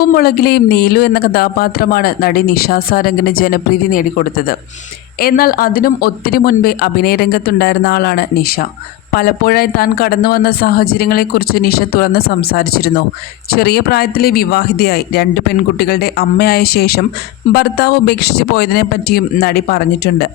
ഉപ്പുമുളകിലെയും നീലു എന്ന കഥാപാത്രമാണ് നടി നിഷ സാരംഗിന് ജനപ്രീതി നേടിക്കൊടുത്തത്. എന്നാൽ അതിനും ഒത്തിരി മുൻപേ അഭിനയ രംഗത്തുണ്ടായിരുന്ന ആളാണ് നിഷ. പലപ്പോഴായി താൻ കടന്നു വന്ന സാഹചര്യങ്ങളെക്കുറിച്ച് നിഷ തുറന്ന് സംസാരിച്ചിരുന്നു. ചെറിയ പ്രായത്തിലെ വിവാഹിതയായി രണ്ട് പെൺകുട്ടികളുടെ അമ്മയായ ശേഷം ഭർത്താവ് ഉപേക്ഷിച്ച് പോയതിനെ പറ്റിയും നടി പറഞ്ഞിട്ടുണ്ട്.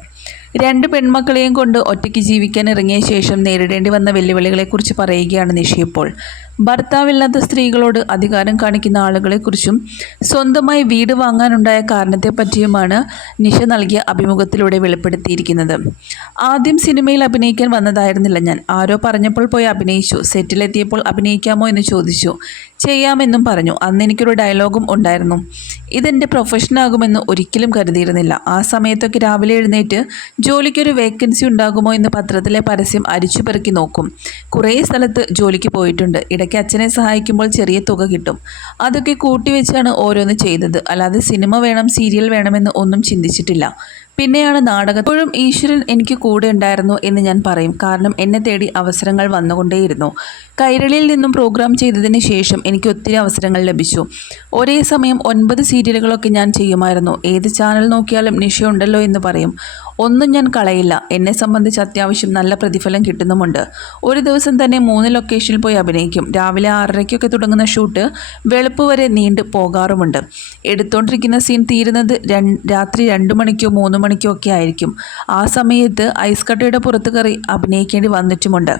രണ്ട് പെൺമക്കളെയും കൊണ്ട് ഒറ്റയ്ക്ക് ജീവിക്കാൻ ഇറങ്ങിയ ശേഷം നേരിടേണ്ടി വന്ന വെല്ലുവിളികളെക്കുറിച്ച് പറയുകയാണ് നിഷി ഇപ്പോൾ. ഭർത്താവില്ലാത്ത സ്ത്രീകളോട് അധികാരം കാണിക്കുന്ന ആളുകളെക്കുറിച്ചും സ്വന്തമായി വീട് വാങ്ങാനുണ്ടായ കാരണത്തെപ്പറ്റിയുമാണ് നിഷ നൽകിയ അഭിമുഖത്തിലൂടെ വെളിപ്പെടുത്തിയിരിക്കുന്നത്. ആദ്യം സിനിമയിൽ അഭിനയിക്കാൻ വന്നതായിരുന്നില്ല ഞാൻ. ആരോ പറഞ്ഞപ്പോൾ പോയി അഭിനയിച്ചു. സെറ്റിലെത്തിയപ്പോൾ അഭിനയിക്കാമോ എന്ന് ചോദിച്ചു. ചെയ്യാമെന്നും പറഞ്ഞു. അന്ന് എനിക്കൊരു ഡയലോഗും ഉണ്ടായിരുന്നു. ഇതെന്റെ പ്രൊഫഷനാകുമെന്ന് ഒരിക്കലും കരുതിയിരുന്നില്ല. ആ സമയത്തൊക്കെ രാവിലെ എഴുന്നേറ്റ് ജോലിക്കൊരു വേക്കൻസി ഉണ്ടാകുമോ എന്ന് പത്രത്തിലെ പരസ്യം അരിച്ചു പെറുക്കി നോക്കും. കുറേ സ്ഥലത്ത് ജോലിക്ക് പോയിട്ടുണ്ട്. ഇടയ്ക്ക് അച്ഛനെ സഹായിക്കുമ്പോൾ ചെറിയ തുക കിട്ടും. അതൊക്കെ കൂട്ടിവെച്ചാണ് ഓരോന്ന് ചെയ്തത്. അല്ലാതെ സിനിമ വേണം സീരിയൽ വേണമെന്ന് ഒന്നും ചിന്തിച്ചിട്ടില്ല. പിന്നെയാണ് നാടകം എപ്പോഴും ഈശ്വരൻ എനിക്ക് കൂടെ ഉണ്ടായിരുന്നു എന്ന് ഞാൻ പറയും. കാരണം എന്നെ തേടി അവസരങ്ങൾ വന്നുകൊണ്ടേയിരുന്നു. കൈരളിയിൽ നിന്നും പ്രോഗ്രാം ചെയ്തതിന് ശേഷം എനിക്ക് ഒത്തിരി അവസരങ്ങൾ ലഭിച്ചു. ഒരേ സമയം ഒൻപത് സീരിയലുകളൊക്കെ ഞാൻ ചെയ്യുമായിരുന്നു. ഏത് ചാനൽ നോക്കിയാലും നിഷയുണ്ടല്ലോ എന്ന് പറയും. ഒന്നും ഞാൻ കളയില്ല. എന്നെ സംബന്ധിച്ച് അത്യാവശ്യം നല്ല പ്രതിഫലം കിട്ടുന്നുമുണ്ട്. ഒരു ദിവസം തന്നെ മൂന്ന് ലൊക്കേഷനിൽ പോയി അഭിനയിക്കും. രാവിലെ ആറരയ്ക്കൊക്കെ തുടങ്ങുന്ന ഷൂട്ട് വെളുപ്പ് വരെ നീണ്ടു പോകാറുമുണ്ട്. എടുത്തുകൊണ്ടിരിക്കുന്ന സീൻ തീരുന്നത് രാത്രി രണ്ട് മണിക്കോ മൂന്ന് മണിക്കോ ഒക്കെ ആയിരിക്കും. ആ സമയത്ത് ഐസ് കട്ടയുടെ പുറത്ത് കയറി അഭിനയിക്കേണ്ടി വന്നിട്ടുമുണ്ട്.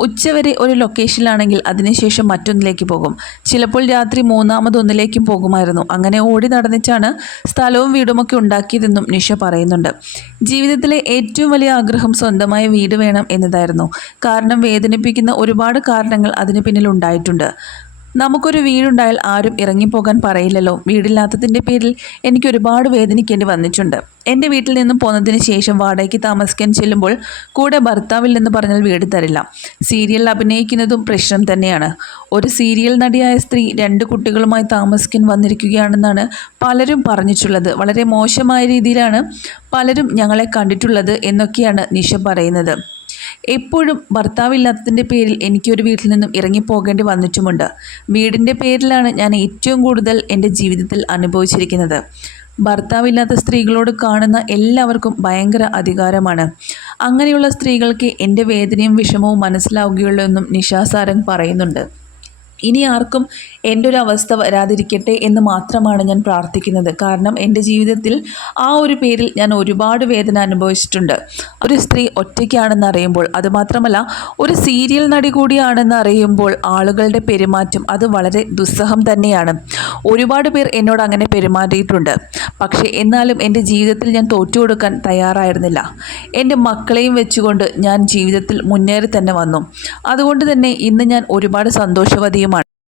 ഉച്ചവരെ ഒരു ലൊക്കേഷനിലാണെങ്കിൽ അതിനുശേഷം മറ്റൊന്നിലേക്ക് പോകും. ചിലപ്പോൾ രാത്രി മൂന്നാമതൊന്നിലേക്കും പോകുമായിരുന്നു. അങ്ങനെ ഓടി നടന്നിച്ചാണ് സ്ഥലവും വീടുമൊക്കെ ഉണ്ടാക്കിയതെന്നും നിഷ പറയുന്നുണ്ട്. ജീവിതത്തിലെ ഏറ്റവും വലിയ ആഗ്രഹം സ്വന്തമായ വീട് വേണം എന്നതായിരുന്നു. കാരണം വേദനിപ്പിക്കുന്ന ഒരുപാട് കാരണങ്ങൾ അതിന് പിന്നിൽ ഉണ്ടായിട്ടുണ്ട്. നമുക്കൊരു വീടുണ്ടായാൽ ആരും ഇറങ്ങിപ്പോകാൻ പറയില്ലല്ലോ. വീടില്ലാത്തതിന്റെ പേരിൽ എനിക്ക് ഒരുപാട് വേദനിക്കേണ്ടി വന്നിട്ടുണ്ട്. എന്റെ വീട്ടിൽ നിന്നും പോന്നതിന് ശേഷം വാടകയ്ക്ക് താമസിക്കാൻ ചെല്ലുമ്പോൾ കൂടെ ഭർത്താവിൽ നിന്ന് പറഞ്ഞാൽ വീട് തരില്ല. സീരിയലിൽ അഭിനയിക്കുന്നതും പ്രശ്നം തന്നെയാണ്. ഒരു സീരിയൽ നടിയായ സ്ത്രീ രണ്ട് കുട്ടികളുമായി താമസിക്കാൻ വന്നിരിക്കുകയാണെന്നാണ് പലരും പറഞ്ഞിട്ടുള്ളത്. വളരെ മോശമായ രീതിയിലാണ് പലരും ഞങ്ങളെ കണ്ടിട്ടുള്ളത് എന്നൊക്കെയാണ് നിഷ പറയുന്നത്. എപ്പോഴും ഭർത്താവില്ലാത്തതിന്റെ പേരിൽ എനിക്കൊരു വീട്ടിൽ നിന്നും ഇറങ്ങിപ്പോകേണ്ടി വന്നിട്ടുമുണ്ട്. വീടിന്റെ പേരിലാണ് ഞാൻ ഏറ്റവും കൂടുതൽ എന്റെ ജീവിതത്തിൽ അനുഭവിച്ചിരിക്കുന്നത്. ഭർത്താവില്ലാത്ത സ്ത്രീകളോട് കാണുന്ന എല്ലാവർക്കും ഭയങ്കര അധികാരമാണ്. അങ്ങനെയുള്ള സ്ത്രീകൾക്ക് എന്റെ വേദനയും വിഷമവും മനസ്സിലാവുകയുള്ളൂ എന്നും നിഷാസാരംഗ് പറയുന്നുണ്ട്. ഇനി ആർക്കും എന്റെ ഒരു അവസ്ഥ വരാതിരിക്കട്ടെ എന്ന് മാത്രമാണ് ഞാൻ പ്രാർത്ഥിക്കുന്നത്. കാരണം എന്റെ ജീവിതത്തിൽ ആ ഒരു പേരിൽ ഞാൻ ഒരുപാട് വേദന അനുഭവിച്ചിട്ടുണ്ട്. ഒരു സ്ത്രീ ഒറ്റയ്ക്കാണെന്ന് അറിയുമ്പോൾ അതുമാത്രമല്ല ഒരു സീരിയൽ നടി കൂടിയാണെന്ന് അറിയുമ്പോൾ ആളുകളുടെ പെരുമാറ്റം അത് വളരെ ദുസ്സഹം തന്നെയാണ്. ഒരുപാട് പേർ എന്നോട് അങ്ങനെ പെരുമാറിയിട്ടുണ്ട്. പക്ഷേ എന്നാലും എന്റെ ജീവിതത്തിൽ ഞാൻ തോറ്റു കൊടുക്കാൻ തയ്യാറായിരുന്നില്ല. എന്റെ മക്കളെയും വെച്ചുകൊണ്ട് ഞാൻ ജീവിതത്തിൽ മുന്നേറി തന്നെ വന്നു. അതുകൊണ്ട് തന്നെ ഇന്ന് ഞാൻ ഒരുപാട് സന്തോഷവതിയുമാണ്.